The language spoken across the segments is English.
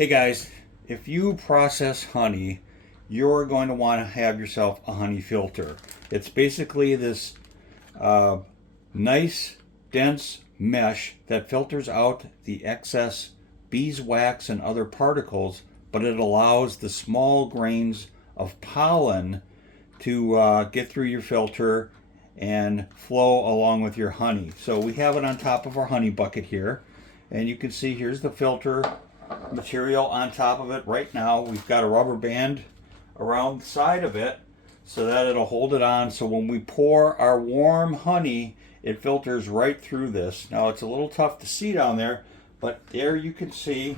Hey guys, if you process honey, you're going to want to have yourself a honey filter. It's basically this nice, dense mesh that filters out the excess beeswax and other particles, but it allows the small grains of pollen to get through your filter and flow along with your honey. So we have it on top of our honey bucket here, and you can see here's the filter material on top of it. Right now we've got a rubber band around the side of it so that it'll hold it on, so when we pour our warm honey it filters right through this. Now it's a little tough to see down there, but there you can see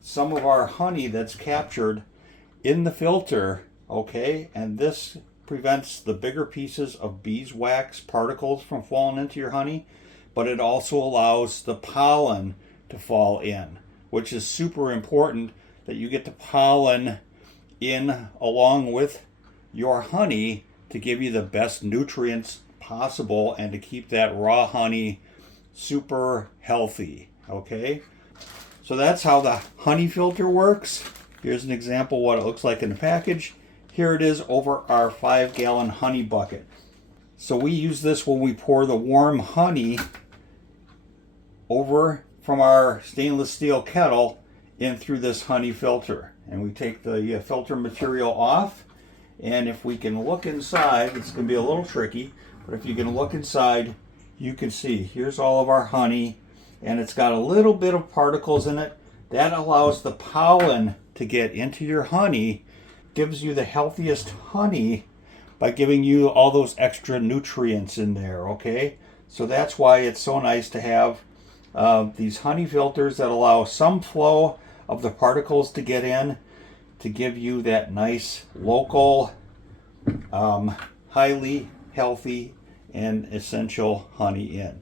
some of our honey that's captured in the filter, okay? And this prevents the bigger pieces of beeswax particles from falling into your honey, but it also allows the pollen to fall in, which is super important, that you get the pollen in along with your honey to give you the best nutrients possible and to keep that raw honey super healthy, okay? So that's how the honey filter works. Here's an example what it looks like in the package. Here it is over our 5-gallon honey bucket. So we use this when we pour the warm honey over from our stainless steel kettle in through this honey filter, and we take the filter material off, and if we can look inside, it's going to be a little tricky, but if you can look inside you can see here's all of our honey, and it's got a little bit of particles in it that allows the pollen to get into your honey, gives you the healthiest honey by giving you all those extra nutrients in there, okay? So that's why it's so nice to have these honey filters that allow some flow of the particles to get in to give you that nice local highly healthy and essential honey in.